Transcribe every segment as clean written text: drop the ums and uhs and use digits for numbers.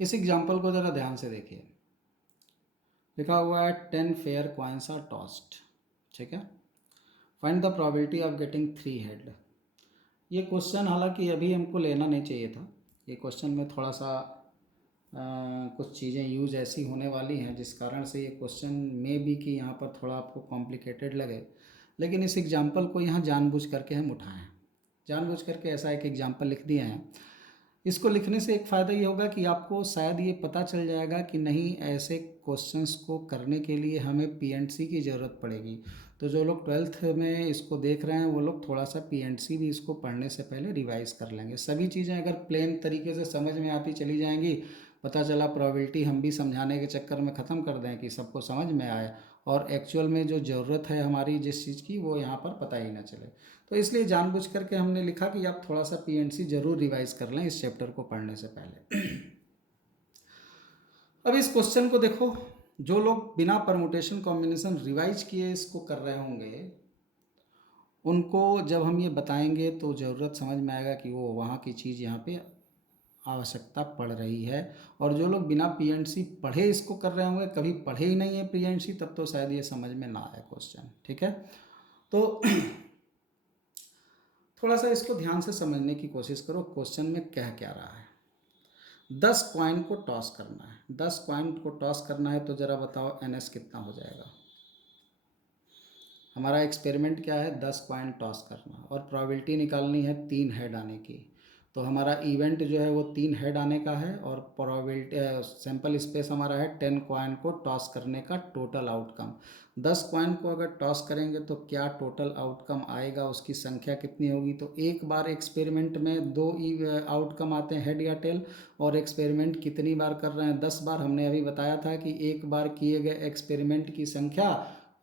इस एग्जाम्पल को ज़रा ध्यान से देखिए। लिखा हुआ है 10 फेयर कॉइन्स आर टॉस्ड। ठीक है, find the probability of getting 3 head. ये क्वेश्चन हालांकि अभी हमको लेना नहीं चाहिए था। ये क्वेश्चन में थोड़ा सा कुछ चीज़ें यूज ऐसी होने वाली हैं जिस कारण से ये क्वेश्चन में भी कि यहाँ पर थोड़ा आपको कॉम्प्लिकेटेड लगे, लेकिन इस एग्जाम्पल को यहाँ जानबूझ करके हम उठाए हैं। जानबूझ करके ऐसा एक एग्जाम्पल लिख दिए हैं। इसको लिखने से एक फ़ायदा ये होगा कि आपको शायद ये पता चल जाएगा कि नहीं, ऐसे क्वेश्चंस को करने के लिए हमें पीएनसी की ज़रूरत पड़ेगी। तो जो लोग 12th में इसको देख रहे हैं वो लोग थोड़ा सा पीएनसी भी इसको पढ़ने से पहले रिवाइज कर लेंगे। सभी चीज़ें अगर प्लेन तरीके से समझ में आती चली जाएंगी, पता चला प्रोबेबिलिटी हम भी समझाने के चक्कर में ख़त्म कर दें कि सबको समझ में आए, और एक्चुअल में जो ज़रूरत है हमारी जिस चीज़ की वो यहाँ पर पता ही ना चले। तो इसलिए जानबूझ करके हमने लिखा कि आप थोड़ा सा पीएनसी जरूर रिवाइज कर लें इस चैप्टर को पढ़ने से पहले। अब इस क्वेश्चन को देखो, जो लोग बिना परमुटेशन कॉम्बिनेशन रिवाइज किए इसको कर रहे होंगे उनको जब हम ये बताएंगे तो ज़रूरत समझ में आएगा कि वो वहाँ की चीज़ यहाँ पे आवश्यकता पड़ रही है। और जो लोग बिना पीएनसी पढ़े इसको कर रहे होंगे, कभी पढ़े ही नहीं है पीएनसी, तब तो शायद ये समझ में ना आए क्वेश्चन। ठीक है, तो थोड़ा सा इसको ध्यान से समझने की कोशिश करो क्वेश्चन में कह क्या रहा है। 10 कॉइन को टॉस करना है। 10 कॉइन को टॉस करना है तो ज़रा बताओ एनएस कितना हो जाएगा। हमारा एक्सपेरिमेंट क्या है, 10 कॉइन टॉस करना, और प्रोबेबिलिटी निकालनी है 3 हेड आने की। तो हमारा इवेंट जो है वो 3 हेड आने का है, और प्रोबेबिलिटी सैंपल स्पेस हमारा है 10 कॉइन को टॉस करने का टोटल आउटकम। 10 कॉइन को अगर टॉस करेंगे तो क्या टोटल आउटकम आएगा, उसकी संख्या कितनी होगी। तो एक बार एक्सपेरिमेंट में 2 आउटकम आते हैं, हेड या टेल। और एक्सपेरिमेंट कितनी बार कर रहे हैं, 10 बार। हमने अभी बताया था कि एक बार किए गए एक्सपेरिमेंट की संख्या,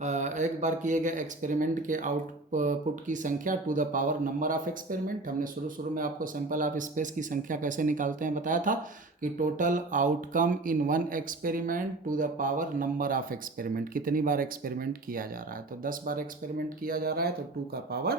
एक बार किए गए एक्सपेरिमेंट के आउटपुट की संख्या to the power number of experiment. हमने शुरू में आपको सैंपल ऑफ स्पेस की संख्या कैसे निकालते हैं बताया था कि total outcome in one experiment to the power number of experiment. कितनी बार एक्सपेरिमेंट किया जा रहा है, तो 10 बार एक्सपेरिमेंट किया जा रहा है तो 2 का पावर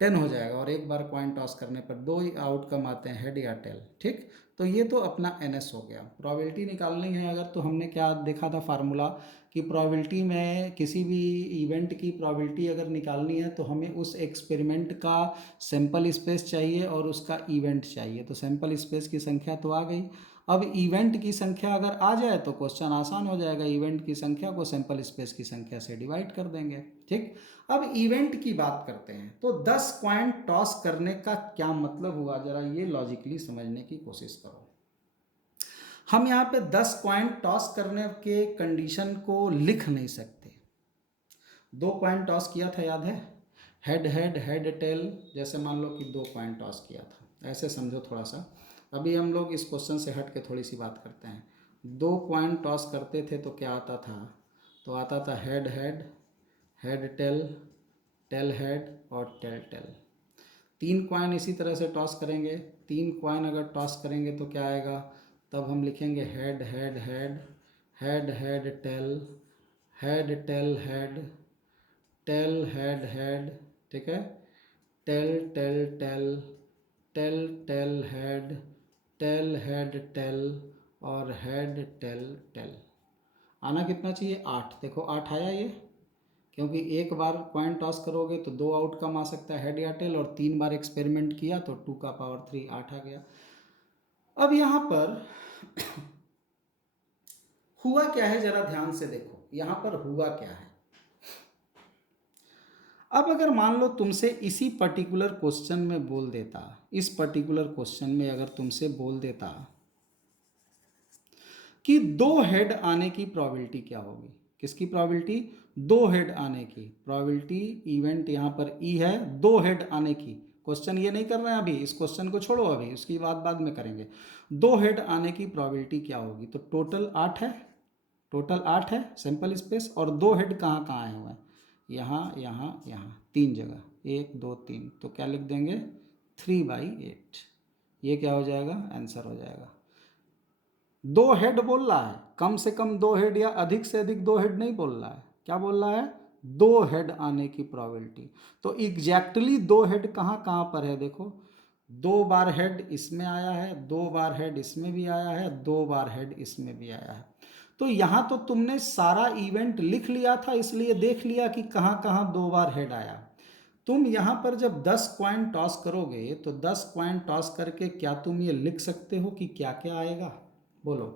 10 हो जाएगा। और एक बार कॉइन टॉस करने पर 2 ही आउटकम आते हैं, हेड या टेल। ठीक, तो ये तो अपना एनएस हो गया। प्रोबेबिलिटी निकालनी है अगर, तो हमने क्या देखा था फार्मूला कि प्रोबेबिलिटी में किसी भी इवेंट की प्रोबेबिलिटी अगर निकालनी है तो हमें उस एक्सपेरिमेंट का सैंपल स्पेस चाहिए और उसका इवेंट चाहिए। तो सैंपल स्पेस की संख्या तो आ गई। अब इवेंट की संख्या अगर आ जाए तो क्वेश्चन आसान हो जाएगा। इवेंट की संख्या को सैंपल स्पेस की संख्या से डिवाइड कर देंगे। ठीक, अब इवेंट की बात करते हैं। तो 10 कॉइन टॉस करने का क्या मतलब हुआ, जरा ये लॉजिकली समझने की कोशिश करो। हम यहाँ पे 10 कॉइन टॉस करने के कंडीशन को लिख नहीं सकते। 2 कॉइन टॉस किया था, याद है, हेड हेड हेड टेल। जैसे मान लो कि 2 कॉइन टॉस किया था, ऐसे समझो थोड़ा सा। अभी हम लोग इस क्वेश्चन से हट के थोड़ी सी बात करते हैं। 2 कॉइन टॉस करते थे तो क्या आता था, तो आता था head head, head tail, tail head और टेल टेल। 3 कॉइन इसी तरह से टॉस करेंगे। 3 कॉइन अगर टॉस करेंगे तो क्या आएगा, तब हम लिखेंगे head head head, head head tail, head tail head, tail head head. ठीक है, tail tail tail, tail tail head, tail head tail और हेड टेल टेल। आना कितना चाहिए, 8। देखो 8 आया ये, क्योंकि एक बार कॉइन टॉस करोगे तो 2 आउटकम आ सकता है, हेड या टेल, और 3 बार एक्सपेरिमेंट किया तो 2 का पावर 3 8 आ गया। अब यहाँ पर हुआ क्या है, जरा ध्यान से देखो यहाँ पर हुआ क्या है। अब अगर मान लो तुमसे इसी पर्टिकुलर क्वेश्चन में बोल देता, इस पर्टिकुलर क्वेश्चन में अगर तुमसे बोल देता कि 2 हेड आने की प्रोबेबिलिटी क्या होगी। किसकी प्रोबेबिलिटी, 2 हेड आने की प्रोबेबिलिटी। इवेंट यहाँ पर ई है, 2 हेड आने की। क्वेश्चन ये नहीं कर रहे हैं अभी, इस क्वेश्चन को छोड़ो, अभी उसकी बात बाद में करेंगे। 2 हेड आने की प्रोबेबिलिटी क्या होगी, तो टोटल 8 है, टोटल 8 है सैंपल स्पेस। और 2 हेड कहाँ कहाँ आए हुए हैं, यहाँ यहाँ यहाँ 3 जगह, 1 2 3। तो क्या लिख देंगे, 3/8। ये क्या हो जाएगा, आंसर हो जाएगा। 2 हेड बोल रहा है, कम से कम 2 हेड या अधिक से अधिक 2 हेड नहीं बोल रहा है। क्या बोल रहा है, 2 हेड आने की प्रोबेबिलिटी। तो एग्जैक्टली 2 हेड कहाँ कहाँ पर है, देखो 2 बार हेड इसमें आया है, 2 बार हेड इसमें भी आया है, 2 बार हेड इसमें भी आया है। तो यहाँ तो तुमने सारा इवेंट लिख लिया था, इसलिए देख लिया कि कहाँ कहाँ 2 बार हेड आया। तुम यहाँ पर जब 10 कॉइन टॉस करोगे तो 10 कॉइन टॉस करके क्या तुम ये लिख सकते हो कि क्या क्या आएगा? बोलो।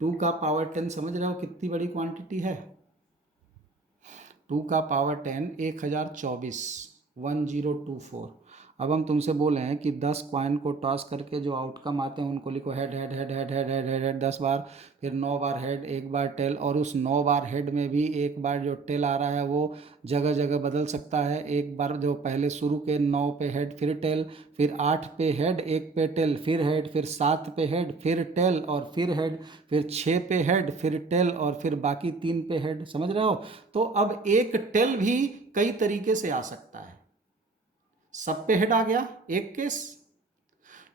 2 का पावर 10 समझ रहे हो कितनी बड़ी क्वांटिटी है? 2 का पावर 10 1024, 1024। अब हम तुमसे बोले हैं कि 10 कॉइन को टॉस करके जो आउटकम आते हैं उनको लिखो, head head head head head head head head 10 बार, फिर 9 बार हेड, एक बार टेल, और उस 9 बार हेड में भी एक बार जो टेल आ रहा है वो जगह जगह बदल सकता है। एक बार जो पहले शुरू के 9 पे हेड फिर टेल, फिर 8 पे हेड, एक पे टेल फिर हेड, फिर 7 पे हेड फिर टेल और फिर हेड, फिर 6 पे हेड फिर टेल और फिर बाकी 3 पे हेड। समझ रहे हो? तो अब एक टेल भी कई तरीके से आ सकता है। सब पे हेड आ गया एक केस,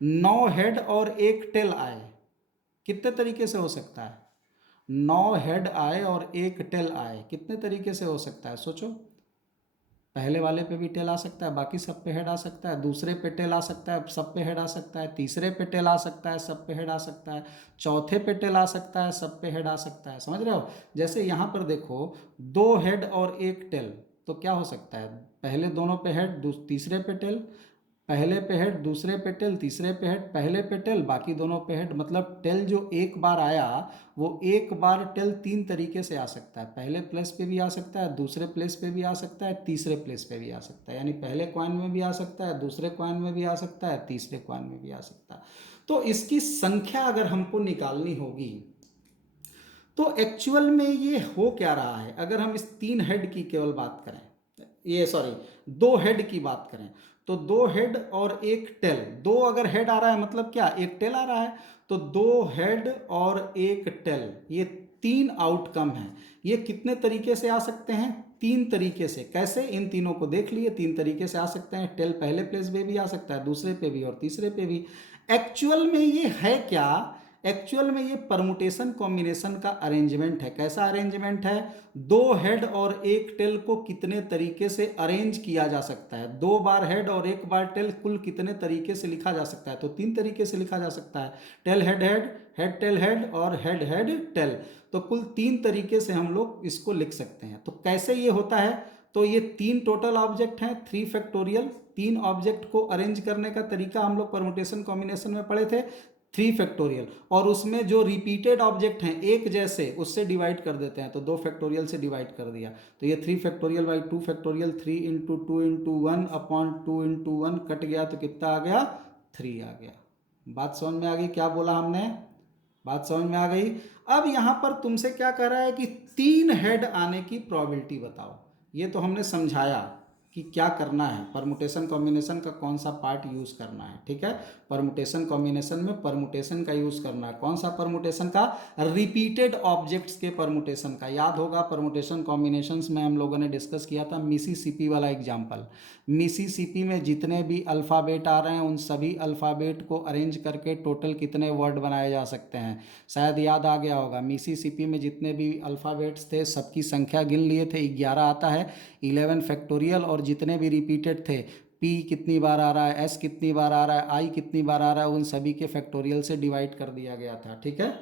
9 हेड और एक टेल आए, कितने तरीके से हो सकता है? 9 हेड आए और एक टेल आए, कितने तरीके से हो सकता है सोचो? पहले वाले पे भी टेल आ सकता है, बाकी सब पे हेड आ सकता है, दूसरे पे टेल आ सकता है, सब पे हेड आ सकता है, तीसरे पे टेल आ सकता है, सब पे हेड आ सकता है, चौथे पे टेल आ सकता है, सब पे हेड आ सकता है। समझ रहे हो? जैसे यहाँ पर देखो, 2 हेड और एक टेल, तो क्या हो सकता है? पहले दोनों पे हेड, तीसरे पे टेल, पहले पे हेड, दूसरे पे टेल, तीसरे पे हेड, पहले पे टेल, बाकी दोनों पे हेड। मतलब टेल जो एक बार आया वो एक बार टेल 3 तरीके से आ सकता है। पहले प्लेस पे भी आ सकता है, दूसरे प्लेस पे भी आ सकता है, तीसरे प्लेस पे भी आ सकता है। यानी पहले कॉइन में भी आ सकता है, दूसरे कॉइन में भी आ सकता है, तीसरे कॉइन में भी आ सकता है। तो इसकी संख्या अगर हमको निकालनी होगी तो एक्चुअल में ये हो क्या रहा है? अगर हम इस 3 हेड की केवल बात करें, ये सॉरी 2 हेड की बात करें, तो 2 हेड और एक टेल, 2 अगर हेड आ रहा है मतलब क्या, एक टेल आ रहा है, तो 2 हेड और एक टेल, ये 3 आउटकम है। ये कितने तरीके से आ सकते हैं? 3 तरीके से। कैसे? इन तीनों को देख लिए, 3 तरीके से आ सकते हैं। टेल पहले प्लेस पे भी आ सकता है, दूसरे पे भी और तीसरे पे भी। एक्चुअल में ये है क्या? एक्चुअल में ये परमुटेशन कॉम्बिनेशन का अरेंजमेंट है। कैसा अरेंजमेंट है? 2 हेड और एक टेल को कितने तरीके से अरेंज किया जा सकता है? 2 बार हेड और एक बार टेल कुल कितने तरीके से लिखा जा सकता है? तो 3 तरीके से लिखा जा सकता है। Tell head head, head tail head और हेड हेड टेल। तो कुल 3 तरीके से हम लोग इसको लिख सकते हैं। तो कैसे ये होता है? तो ये 3 टोटल ऑब्जेक्ट हैं, 3 फैक्टोरियल। 3 ऑब्जेक्ट को अरेंज करने का तरीका हम लोग परमुटेशन कॉम्बिनेशन में पढ़े थे, 3 फैक्टोरियल। और उसमें जो रिपीटेड ऑब्जेक्ट हैं एक जैसे, उससे डिवाइड कर देते हैं, तो 2 फैक्टोरियल से डिवाइड कर दिया। तो ये 3 factorial by 2 factorial, 3 into 2 into 1 upon 2 into 1 cut गया, तो कितना आ गया? 3 आ गया। बात समझ में आ गई क्या बोला हमने? बात समझ में आ गई? अब यहाँ पर तुमसे क्या कह रहा है कि 3 हेड आने की प्रोबेबिलिटी बताओ। ये तो हमने समझाया कि क्या करना है, परमुटेशन कॉम्बिनेशन का कौन सा पार्ट यूज़ करना है। ठीक है, परमुटेशन कॉम्बिनेशन में परमुटेशन का यूज़ करना है। कौन सा परमुटेशन का? रिपीटेड ऑब्जेक्ट्स के परमुटेशन का। याद होगा परमुटेशन कॉम्बिनेशंस में हम लोगों ने डिस्कस किया था मिसिसिपी वाला एग्जाम्पल। मिसिसिपी में जितने भी अल्फ़ाबेट आ रहे हैं उन सभी अल्फ़ाबेट को अरेंज करके टोटल कितने वर्ड बनाए जा सकते हैं? शायद याद आ गया होगा। मिसिसिपी में जितने भी अल्फ़ाबेट्स थे सबकी संख्या गिन लिए थे, 11 आता है, 11 फैक्टोरियल। और जितने भी रिपीटेड थे, पी कितनी बार आ रहा है, एस कितनी बार आ रहा है, आई कितनी बार आ रहा है, उन सभी के फैक्टोरियल से डिवाइड कर दिया गया था। ठीक है,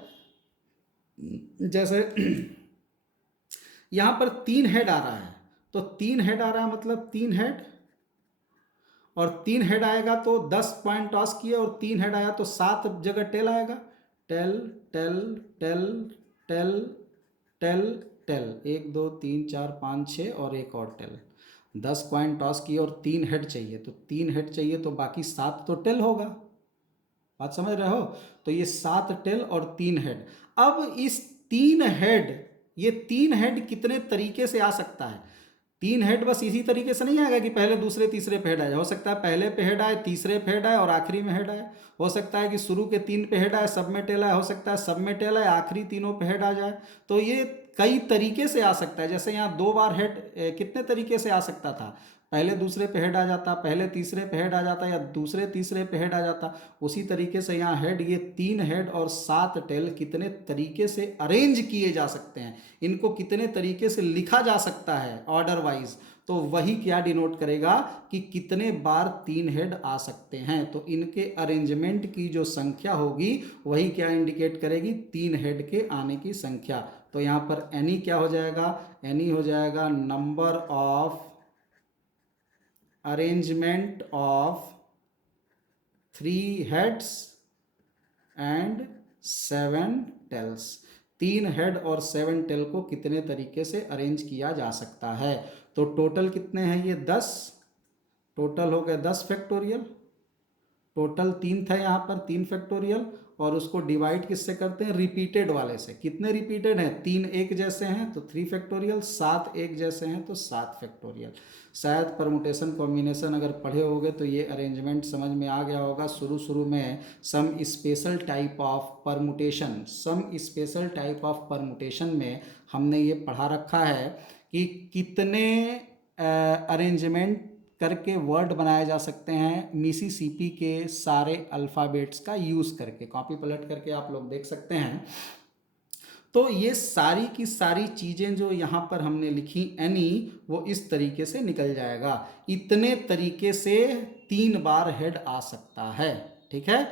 जैसे यहाँ पर 3 हेड आ रहा है, तो 3 हेड आ रहा है मतलब 3 हेड, और 3 हेड आएगा तो 10 पॉइंट टॉस किए और 3 हेड आया तो 7 जगह टेल आएगा। Tail tail tail tail tail tail, 1 2 3 4 5 6 और एक और टेल। 10 कॉइन टॉस किए और 3 हेड चाहिए, तो 3 हेड चाहिए तो बाकी 7 तो टेल होगा। बात समझ रहे हो? तो ये 7 टेल और 3 हेड। अब इस 3 हेड, ये 3 हेड कितने तरीके से आ सकता है? 3 हेड बस इसी तरीके से नहीं आएगा कि पहले दूसरे तीसरे पे हेड आए। हो सकता है पहले पे हेड आए, तीसरे पे हेड आए और आखिरी में हेड आए। हो सकता है कि शुरू के 3 पे हेड आए, सब में टेल आए। हो सकता है सब में टेल आए, आखिरी तीनों पे हेड आ जाए। तो ये कई तरीके से आ सकता है। जैसे यहाँ 2 बार हेड कितने तरीके से आ सकता था? पहले दूसरे पे हेड आ जाता, पहले तीसरे पे हेड आ जाता, या दूसरे तीसरे पे हेड आ जाता। उसी तरीके से यहाँ हेड, ये 3 हेड और 7 टेल कितने तरीके से अरेंज किए जा सकते हैं, इनको कितने तरीके से लिखा जा सकता है ऑर्डर वाइज, तो वही क्या डिनोट करेगा कि कितने बार 3 हेड आ सकते हैं। तो इनके अरेंजमेंट की जो संख्या होगी वही क्या इंडिकेट करेगी, 3 हेड के आने की संख्या। तो यहाँ पर एनी क्या हो जाएगा, एनी हो जाएगा number of arrangement of 3 heads and 7 tails. 3 head और 7 टेल को कितने तरीके से अरेंज किया जा सकता है। तो टोटल कितने हैं ये 10, टोटल हो गए 10 फैक्टोरियल, टोटल 3 था यहाँ पर 3 फैक्टोरियल, और उसको डिवाइड किससे करते हैं, रिपीटेड वाले से। कितने रिपीटेड हैं, 3 एक जैसे हैं तो 3 फैक्टोरियल, 7 एक जैसे हैं तो 7 फैक्टोरियल। शायद परमुटेशन कॉम्बिनेशन अगर पढ़े होगे तो ये अरेंजमेंट समझ में आ गया होगा। शुरू शुरू में some special type of permutation, some special type of permutation में हमने ये पढ़ा रखा है कि कितने अरेंजमेंट करके वर्ड बनाए जा सकते हैं मिसिसिपी के सारे अल्फ़ाबेट्स का यूज़ करके। कॉपी पलट करके आप लोग देख सकते हैं। तो ये सारी की सारी चीज़ें जो यहाँ पर हमने लिखी एनी, वो इस तरीके से निकल जाएगा। इतने तरीके से 3 बार हेड आ सकता है, ठीक है।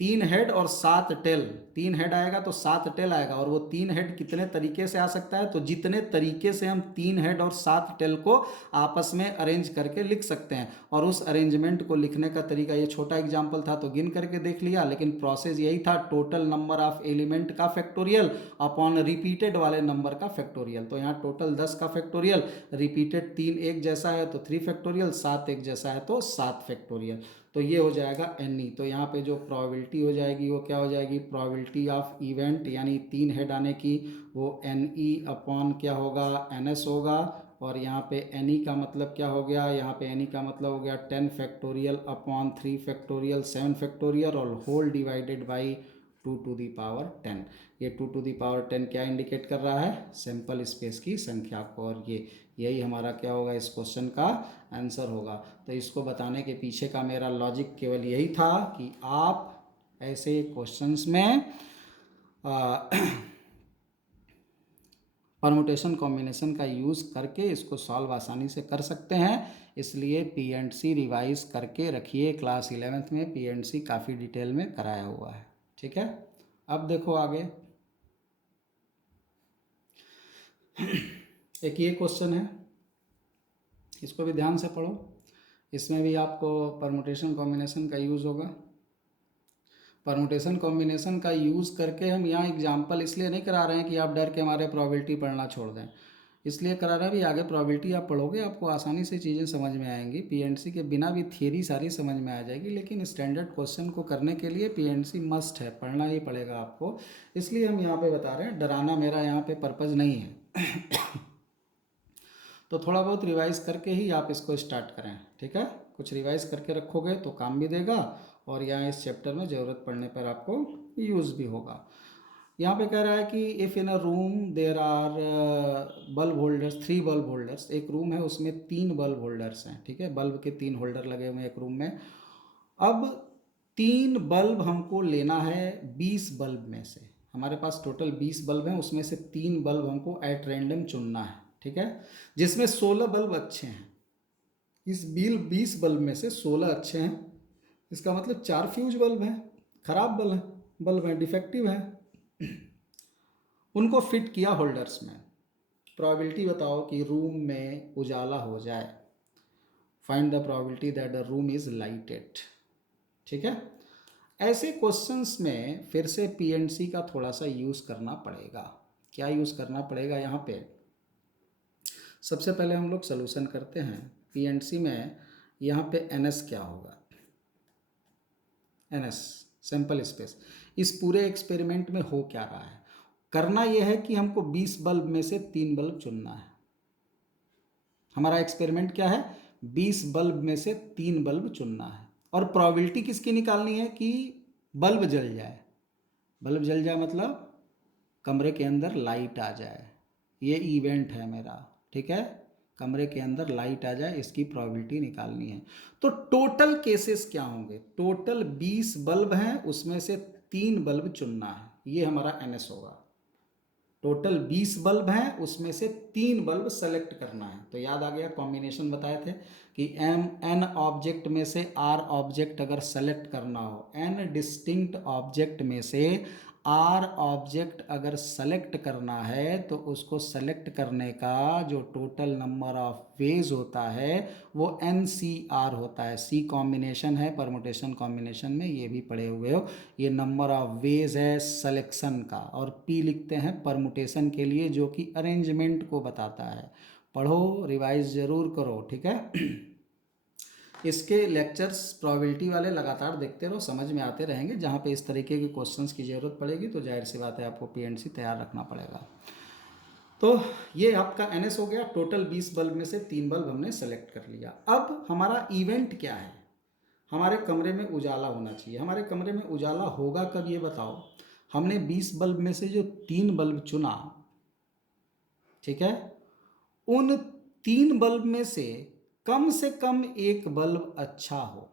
3 हेड और 7 टेल, 3 हेड आएगा तो 7 टेल आएगा, और वो 3 हेड कितने तरीके से आ सकता है, तो जितने तरीके से हम 3 हेड और 7 टेल को आपस में अरेंज करके लिख सकते हैं। और उस अरेंजमेंट को लिखने का तरीका, ये छोटा एग्जाम्पल था तो गिन करके देख लिया, लेकिन प्रोसेस यही था, टोटल नंबर ऑफ एलिमेंट का फैक्टोरियल अपॉन रिपीटेड वाले नंबर का फैक्टोरियल। तो यहाँ टोटल 10 का फैक्टोरियल, रिपीटेड 3 एक जैसा है तो 3 फैक्टोरियल, 7 एक जैसा है तो 7 फैक्टोरियल। तो ये हो जाएगा एन ई। तो यहाँ पे जो प्रोबेबिलिटी हो जाएगी वो क्या हो जाएगी, प्रोबेबिलिटी ऑफ इवेंट यानी 3 हेड आने की, वो एन ई अपॉन क्या होगा, एन एस होगा। और यहाँ पे एन ई का मतलब क्या हो गया, यहाँ पे एन ई का मतलब हो गया 10 फैक्टोरियल अपॉन 3 फैक्टोरियल 7 फैक्टोरियल, और whole divided by 2 to the power 10। ये 2 टू दी पावर 10 क्या इंडिकेट कर रहा है, सैंपल स्पेस की संख्या को। और ये यही हमारा क्या होगा, इस क्वेश्चन का आंसर होगा। तो इसको बताने के पीछे का मेरा लॉजिक केवल यही था कि आप ऐसे क्वेश्चंस में परमुटेशन कॉम्बिनेशन का यूज़ करके इसको सॉल्व आसानी से कर सकते हैं। इसलिए पी एंड सी रिवाइज करके रखिए। क्लास 11th में पी एंड सी काफ़ी डिटेल में कराया हुआ है, ठीक है। अब देखो आगे एक ये क्वेश्चन है, इसको भी ध्यान से पढ़ो। इसमें भी आपको परमुटेशन कॉम्बिनेशन का यूज़ होगा। परमुटेशन कॉम्बिनेशन का यूज़ करके हम यहाँ एग्जाम्पल इसलिए नहीं करा रहे हैं कि आप डर के हमारे प्रोबेबिलिटी पढ़ना छोड़ दें, इसलिए करा रहे हैं भी आगे प्रोबेबिलिटी आप पढ़ोगे आपको आसानी से चीज़ें समझ में आएंगी। पीएनसी के बिना भी थियरी सारी समझ में आ जाएगी, लेकिन स्टैंडर्ड क्वेश्चन को करने के लिए पीएनसी मस्ट है, पढ़ना ही पड़ेगा आपको। इसलिए हम यहाँ पे बता रहे हैं, डराना मेरा यहाँ पे पर्पज़ नहीं है। तो थोड़ा बहुत रिवाइज़ करके ही आप इसको स्टार्ट करें, ठीक है। कुछ रिवाइज़ करके रखोगे तो काम भी देगा, और यहाँ इस चैप्टर में ज़रूरत पड़ने पर आपको यूज़ भी होगा। यहाँ पे कह रहा है कि if in a room there are bulb holders, 3 bulb holders. एक रूम है उसमें 3 बल्ब होल्डर्स हैं, ठीक है। बल्ब के 3 होल्डर लगे हुए हैं एक रूम में। अब 3 बल्ब हमको लेना है 20 बल्ब में से। हमारे पास टोटल 20 बल्ब हैं, उसमें से 3 बल्ब हमको एट रैंडम चुनना है, ठीक है, जिसमें 16 बल्ब अच्छे हैं। इस 20 बल्ब में से 16 अच्छे हैं, इसका मतलब 4 फ्यूज बल्ब हैं, खराब बल्ब हैं, डिफेक्टिव हैं। उनको फिट किया होल्डर्स में। प्रोबेबिलिटी बताओ कि रूम में उजाला हो जाए। Find the probability that the room is lighted, ठीक है। ऐसे क्वेश्चंस में फिर से पीएनसी का थोड़ा सा यूज़ करना पड़ेगा। क्या यूज़ करना पड़ेगा यहाँ पे, सबसे पहले हम लोग सोल्यूशन करते हैं। पीएनसी में यहाँ पे एनएस क्या होगा, एनएस सैंपल स्पेस। इस पूरे एक्सपेरिमेंट में हो क्या रहा है, करना यह है कि हमको 20 बल्ब में से 3 बल्ब चुनना है। हमारा एक्सपेरिमेंट क्या है, 20 बल्ब में से 3 बल्ब चुनना है, और प्रोबेबिलिटी किसकी निकालनी है कि बल्ब जल जाए। बल्ब जल जाए मतलब कमरे के अंदर लाइट आ जाए, ये इवेंट है मेरा, ठीक है। कमरे के अंदर लाइट आ जाए, इसकी प्रोबेबिलिटी निकालनी है। तो टोटल केसेस क्या होंगे? टोटल 20 बल्ब हैं, उसमें से 3 बल्ब चुनना है, ये हमारा NS होगा। टोटल 20 बल्ब हैं, उसमें से 3 बल्ब सेलेक्ट करना है। तो याद आ गया, कॉम्बिनेशन बताए थे कि n ऑब्जेक्ट में से r ऑब्जेक्ट अगर सेलेक्ट करना हो, n डिस्टिंक्ट ऑब्जेक्ट में से r ऑब्जेक्ट अगर सेलेक्ट करना है, तो उसको सेलेक्ट करने का जो टोटल नंबर ऑफ वेज होता है वो NCR होता है। C कॉम्बिनेशन है, परमुटेशन कॉम्बिनेशन में, ये भी पढ़े हुए हो। ये नंबर ऑफ वेज है सिलेक्शन का, और P लिखते हैं परमुटेशन के लिए, जो कि अरेंजमेंट को बताता है। पढ़ो, रिवाइज जरूर करो, ठीक है। इसके लेक्चर्स प्रोबेबिलिटी वाले लगातार देखते रहो, समझ में आते रहेंगे। जहाँ पे इस तरीके के क्वेश्चंस की ज़रूरत पड़ेगी तो जाहिर सी बात है आपको P&C तैयार रखना पड़ेगा। तो ये आपका NS हो गया। टोटल 20 बल्ब में से 3 बल्ब हमने सेलेक्ट कर लिया। अब हमारा इवेंट क्या है? हमारे कमरे में उजाला होना चाहिए। हमारे कमरे में उजाला होगा कब, ये बताओ। हमने 20 बल्ब में से जो 3 बल्ब चुना, ठीक है, उन 3 बल्ब में से कम एक बल्ब अच्छा हो।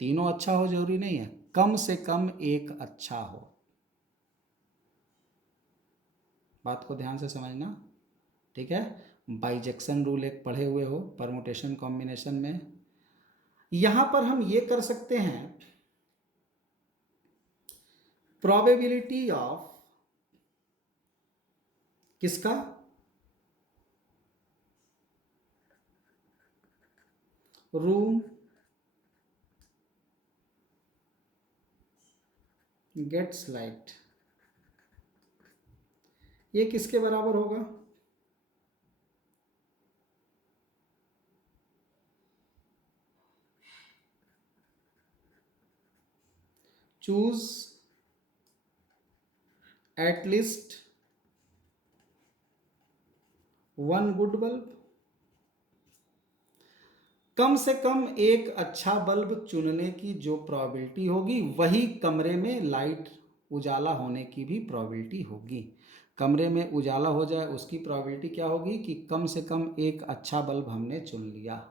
तीनों अच्छा हो जरूरी नहीं है, कम से कम एक अच्छा हो। बात को ध्यान से समझना, ठीक है। बाइजेक्शन रूल एक पढ़े हुए हो परमुटेशन कॉम्बिनेशन में। यहां पर हम ये कर सकते हैं, प्रोबेबिलिटी ऑफ किसका? रूम गेट्स लाइट, ये किसके बराबर होगा? Choose at least one good bulb. कम से कम एक अच्छा बल्ब चुनने की जो प्रोबेबिलिटी होगी, वही कमरे में लाइट उजाला होने की भी प्रोबेबिलिटी होगी। कमरे में उजाला हो जाए उसकी प्रोबेबिलिटी क्या होगी कि कम से कम एक अच्छा बल्ब हमने चुन लिया।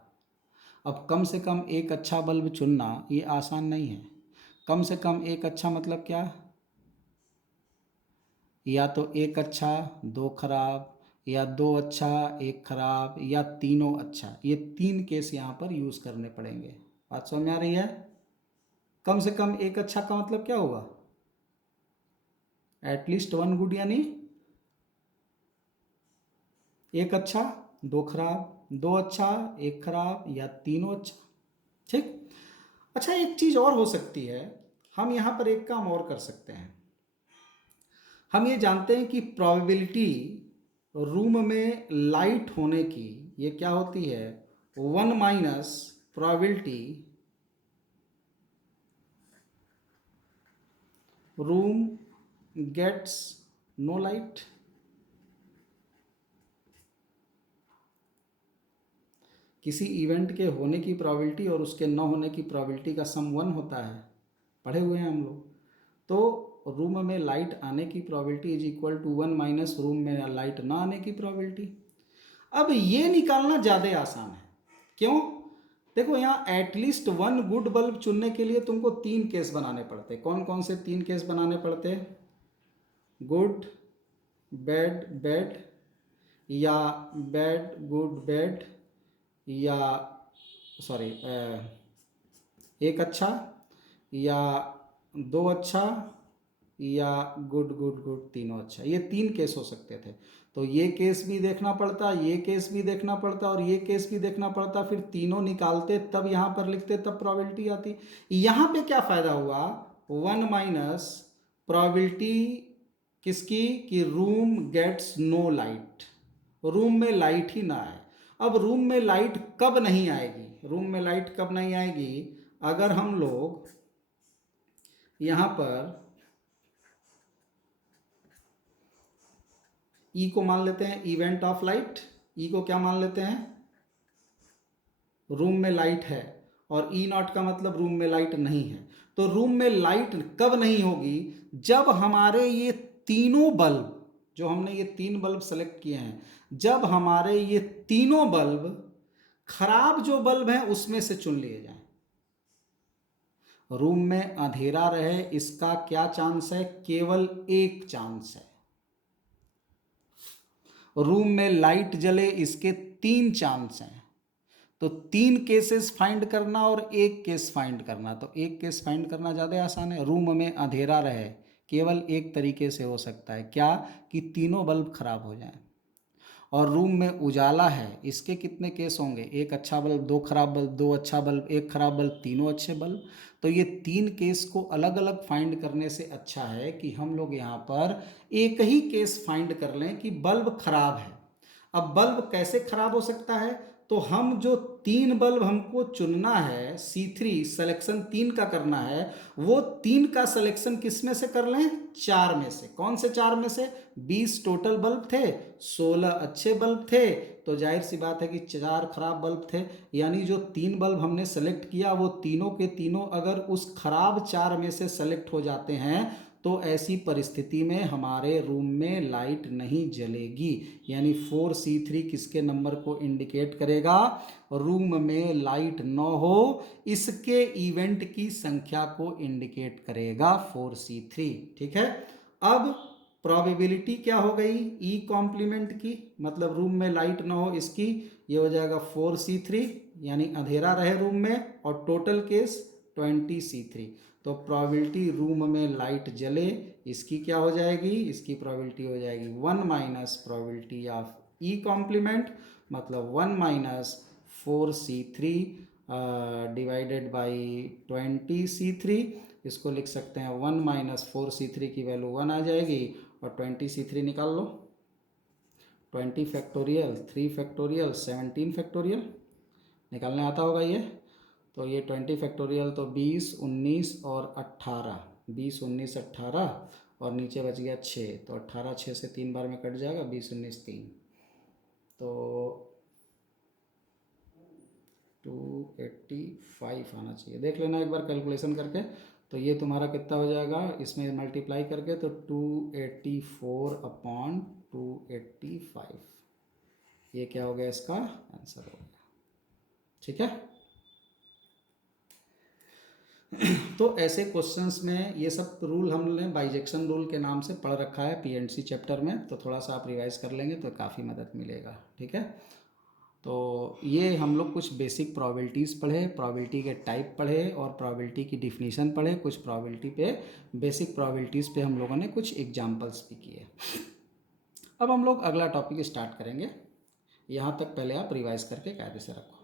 अब कम से कम एक अच्छा बल्ब चुनना ये आसान नहीं है। कम से कम एक अच्छा मतलब क्या? या तो एक अच्छा दो खराब, या दो अच्छा एक खराब, या तीनों अच्छा। ये 3 केस यहाँ पर यूज़ करने पड़ेंगे। बात समझ में आ रही है? कम से कम एक अच्छा का मतलब क्या होगा? एटलीस्ट वन गुड, यानी एक अच्छा दो खराब, दो अच्छा एक खराब, या तीनों अच्छा। ठीक। अच्छा, एक चीज़ और हो सकती है, हम यहाँ पर एक काम और कर सकते हैं। हम ये जानते हैं कि प्रोबेबिलिटी रूम में लाइट होने की ये क्या होती है? 1 minus probability room gets no light. किसी इवेंट के होने की प्रोबेबिलिटी और उसके न होने की प्रोबेबिलिटी का सम 1 होता है, पढ़े हुए हैं हम लोग। तो रूम में लाइट आने की probability is equal to 1 minus room में लाइट ना आने की प्रोबेबिलिटी। अब ये निकालना ज़्यादा आसान है। क्यों? देखो, यहाँ एटलीस्ट वन गुड बल्ब चुनने के लिए तुमको 3 केस बनाने पड़ते। कौन कौन से 3 केस बनाने पड़ते? गुड बैड बैड, या बैड गुड बैड, या सॉरी एक अच्छा, या दो अच्छा, या गुड गुड गुड तीनों अच्छा। ये 3 केस हो सकते थे। तो ये केस भी देखना पड़ता, ये केस भी देखना पड़ता, और ये केस भी देखना पड़ता। फिर तीनों निकालते तब यहाँ पर लिखते, तब प्रोबेबिलिटी आती। यहाँ पे क्या फ़ायदा हुआ? 1 माइनस प्रोबेबिलिटी किसकी? कि room gets no light, room में लाइट ही ना आए। अब रूम में लाइट कब नहीं आएगी? रूम में लाइट कब नहीं आएगी? अगर हम लोग यहाँ पर ई को मान लेते हैं इवेंट ऑफ लाइट। ई को क्या मान लेते हैं? रूम में लाइट है, और ई नॉट का मतलब रूम में लाइट नहीं है। तो रूम में लाइट कब नहीं होगी? जब हमारे ये तीनों बल्ब जो हमने ये 3 बल्ब सेलेक्ट किए हैं, जब हमारे ये तीनों बल्ब खराब जो बल्ब हैं उसमें से चुन लिए जाएं। रूम में अंधेरा रहे इसका क्या चांस है? केवल 1 चांस है। रूम में लाइट जले इसके 3 चांस हैं। तो 3 केसेस फाइंड करना और 1 केस फाइंड करना, तो 1 केस फाइंड करना ज़्यादा आसान है। रूम में अंधेरा रहे केवल एक तरीके से हो सकता है, क्या कि तीनों बल्ब खराब हो जाएं। और रूम में उजाला है, इसके कितने केस होंगे? 1 अच्छा बल्ब, 2 खराब बल्ब, 2 अच्छा बल्ब, 1 खराब बल्ब, तीनों अच्छे बल्ब। तो ये 3 केस को अलग अलग फाइंड करने से अच्छा है कि हम लोग यहाँ पर एक ही केस फाइंड कर लें कि बल्ब खराब है। अब बल्ब कैसे खराब हो सकता है? तो हम जो 3 बल्ब हमको चुनना है, C3 सिलेक्शन 3 का करना है, वो 3 का सिलेक्शन किस में से कर लें? 4 में से। कौन से 4 में से? 20 टोटल बल्ब थे, 16 अच्छे बल्ब थे, तो जाहिर सी बात है कि 4 खराब बल्ब थे। यानी जो 3 बल्ब हमने सेलेक्ट किया वो तीनों के तीनों अगर उस खराब 4 में से सेलेक्ट हो जाते हैं तो ऐसी परिस्थिति में हमारे रूम में लाइट नहीं जलेगी। यानी 4C3 किसके नंबर को इंडिकेट करेगा? रूम में लाइट न हो इसके इवेंट की संख्या को इंडिकेट करेगा 4C3। ठीक है। अब प्रोबेबिलिटी क्या हो गई? ई कॉम्प्लीमेंट की, मतलब रूम में लाइट ना हो इसकी, ये हो जाएगा 4C3, यानी अंधेरा रहे रूम में, और टोटल केस 20C3। तो प्रोबेबिलिटी रूम में लाइट जले इसकी क्या हो जाएगी? इसकी प्रोबेबिलिटी हो जाएगी 1 minus probability of E complement, मतलब 1 minus 4C3 divided by 20C3। इसको लिख सकते हैं 1 माइनस 4C3 की वैल्यू 1 आ जाएगी, और 20C3 निकाल लो। 20 फैक्टोरियल, 3 फैक्टोरियल, 17 फैक्टोरियल निकालने आता होगा ये। तो ये 20 फैक्टोरियल तो 20, 19 और 18, 20, 19, 18, और नीचे बच गया 6, तो 18 6 से 3 बार में कट जाएगा, 20, 19, 3, तो 285 आना चाहिए। देख लेना एक बार कैलकुलेशन करके। तो ये तुम्हारा कितना हो जाएगा इसमें मल्टीप्लाई करके? तो 284/285, ये क्या हो गया? इसका आंसर हो गया। ठीक है। तो ऐसे क्वेश्चंस में ये सब रूल हमने बाइजेक्शन रूल के नाम से पढ़ रखा है पीएनसी चैप्टर में, तो थोड़ा सा आप रिवाइज कर लेंगे तो काफ़ी मदद मिलेगा। ठीक है। तो ये हम लोग कुछ बेसिक प्रोबेबिलिटीज़ पढ़े, प्रोबेबिलिटी के टाइप पढ़े, और प्रोबेबिलिटी की डिफिनीशन पढ़े, कुछ प्रोबेबिलिटी पे बेसिक प्रोबेबिलिटीज़ पे हम लोगों ने कुछ एग्जांपल्स भी किए। अब हम लोग अगला टॉपिक स्टार्ट करेंगे। यहाँ तक पहले आप रिवाइज करके कायदे से रखो।